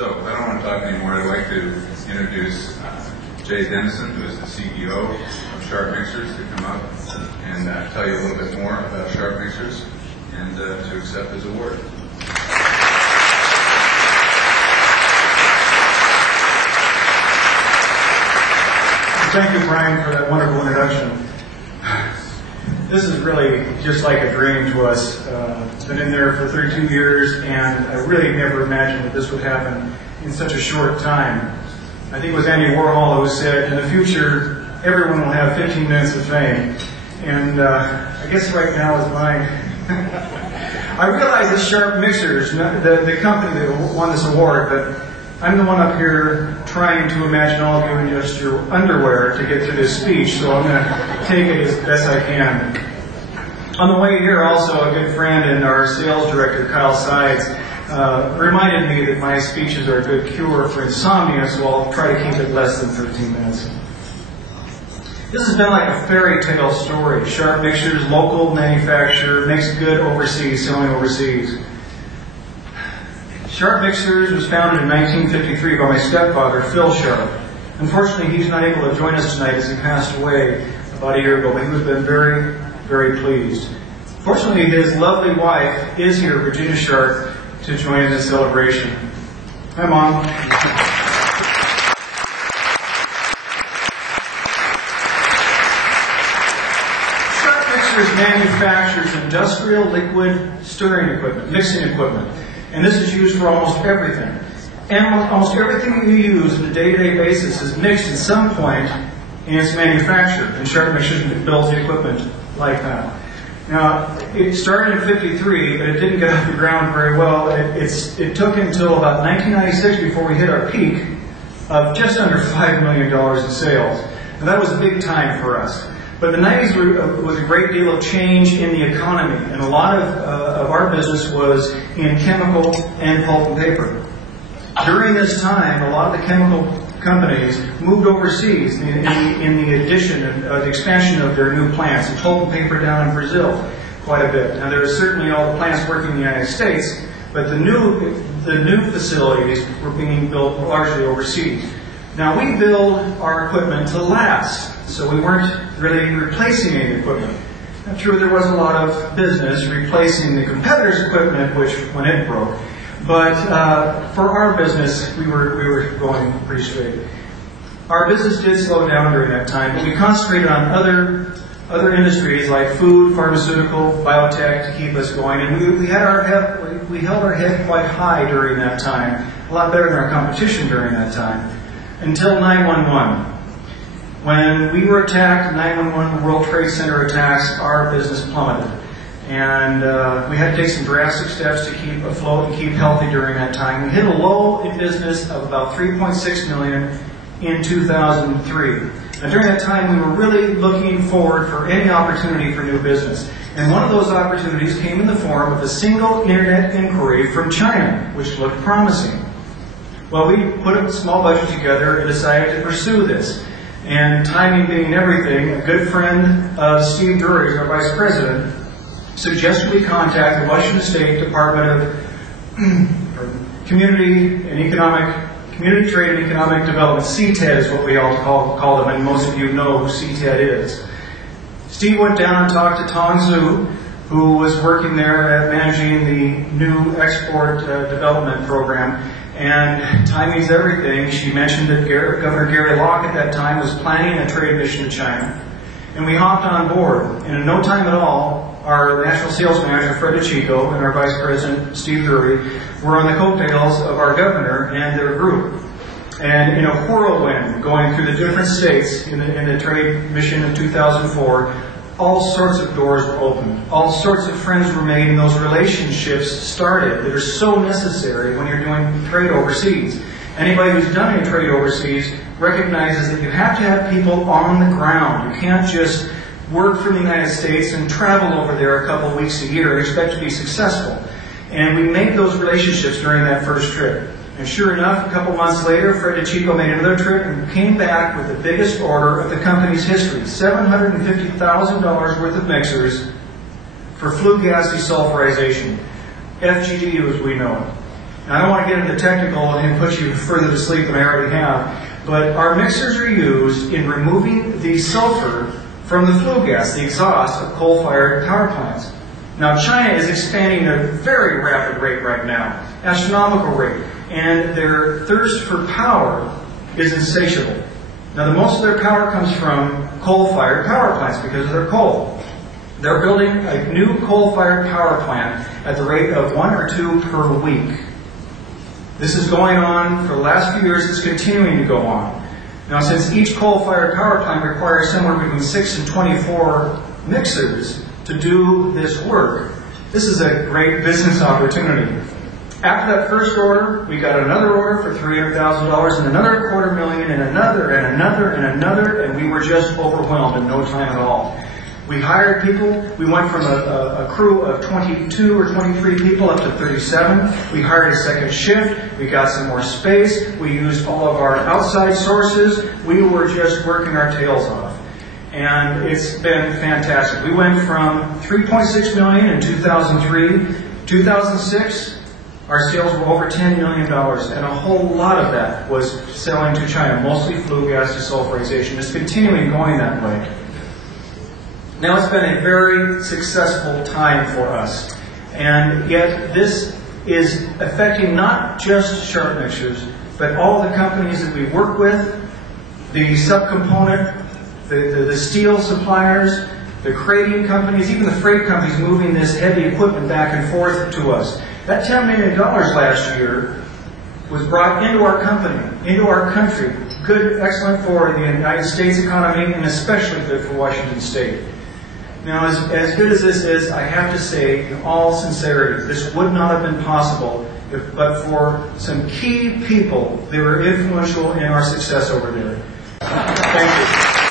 So I don't want to talk anymore. I'd like to introduce Jay Dinnison, who is the CEO of Sharpe Mixers, to come up and tell you a little bit more about Sharpe Mixers and to accept his award. Thank you, Brian, for that wonderful introduction. This is really just like a dream to us. It's been in there for 32 years, and I really never imagined that this would happen in such a short time. I think it was Andy Warhol who said, in the future, everyone will have 15 minutes of fame. And I guess right now is mine. I realize that Sharpe Mixers, the company that won this award, but I'm the one up here trying to imagine all of you in just your underwear to get to this speech, so I'm going to take it as best I can. On the way here, also, a good friend and our sales director, Kyle Sides, reminded me that my speeches are a good cure for insomnia, so I'll try to keep it less than 13 minutes. This has been like a fairy tale story. Sharpe Mixers, local manufacturer, makes good overseas, selling overseas. Sharpe Mixers was founded in 1953 by my stepfather, Phil Sharpe. Unfortunately, he's not able to join us tonight as he passed away about a year ago, but he would have been very, very pleased. Fortunately, his lovely wife is here, Virginia Sharpe, to join in this celebration. Hi, Mom. Sharpe Mixers manufactures industrial liquid stirring equipment, mixing equipment. And this is used for almost everything. And almost everything we use on a day-to-day basis is mixed at some point and it's manufactured. And Sharpe Mixers builds the equipment like that. Now, it started in '53, but it didn't get off the ground very well. It took until about 1996 before we hit our peak of just under $5 million in sales. And that was a big time for us. But the 90s was a great deal of change in the economy, and a lot of our business was in chemical and pulp and paper. During this time, a lot of the chemical companies moved overseas in the addition of the expansion of their new plants, and pulp and paper down in Brazil quite a bit. Now, there are certainly all the plants working in the United States, but the new facilities were being built largely overseas. Now, we build our equipment to last, so we weren't really replacing any equipment. Now, true, there was a lot of business replacing the competitors' equipment, which when it broke. But for our business, we were going pretty straight. Our business did slow down during that time, but we concentrated on other industries like food, pharmaceutical, biotech to keep us going, and we held our head quite high during that time, a lot better than our competition during that time. Until 9/11. When we were attacked, 9/11 World Trade Center attacks, our business plummeted. And we had to take some drastic steps to keep afloat and keep healthy during that time. We hit a low in business of about $3.6 million in 2003. Now, during that time, we were really looking forward for any opportunity for new business. And one of those opportunities came in the form of a single internet inquiry from China, which looked promising. Well, we put a small budget together and decided to pursue this. And timing being everything, a good friend of Steve Drury, our vice president, suggested we contact the Washington State Department of Community Trade and Economic Development. CTED is what we all call them, and most of you know who CTED is. Steve went down and talked to Tong Zhu, who was working there at managing the new export development program. And timing's everything. She mentioned that Governor Gary Locke at that time was planning a trade mission to China. And we hopped on board. And in no time at all, our national sales manager, Fred DeChico, and our vice president, Steve Drury, were on the coattails of our governor and their group. And in a whirlwind, going through the different states in the trade mission in 2004, all sorts of doors were opened. All sorts of friends were made, and those relationships started that are so necessary when you're doing trade overseas. Anybody who's done any trade overseas recognizes that you have to have people on the ground. You can't just work from the United States and travel over there a couple of weeks a year and expect to be successful. And we made those relationships during that first trip. And sure enough, a couple months later, Fred DeChico made another trip and came back with the biggest order of the company's history, $750,000 worth of mixers for flue gas desulfurization, FGD as we know it. And I don't want to get into technical and put you further to sleep than I already have, but our mixers are used in removing the sulfur from the flue gas, the exhaust of coal-fired power plants. Now, China is expanding at a very rapid rate right now, astronomical rate, and their thirst for power is insatiable. Now, most of their power comes from coal-fired power plants because of their coal. They're building a new coal-fired power plant at the rate of 1 or 2 per week. This is going on for the last few years. It's continuing to go on. Now, since each coal-fired power plant requires somewhere between 6 and 24 mixers to do this work, this is a great business opportunity. After that first order, we got another order for $300,000 and another $250,000 and another and another and another, and we were just overwhelmed in no time at all. We hired people. We went from a crew of 22 or 23 people up to 37. We hired a second shift. We got some more space. We used all of our outside sources. We were just working our tails off. And it's been fantastic. We went from $3.6 million in 2003. 2006, our sales were over $10 million, and a whole lot of that was selling to China, mostly flue gas desulfurization. It's continuing going that way. Now, it's been a very successful time for us, and yet this is affecting not just Sharpe mixers, but all the companies that we work with, the subcomponent, the steel suppliers, the crating companies, even the freight companies moving this heavy equipment back and forth to us. That $10 million last year was brought into our company, into our country. Good, excellent for the United States economy, and especially good for Washington State. Now, as good as this is, I have to say, in all sincerity, this would not have been possible but for some key people that were influential in our success over there. Thank you.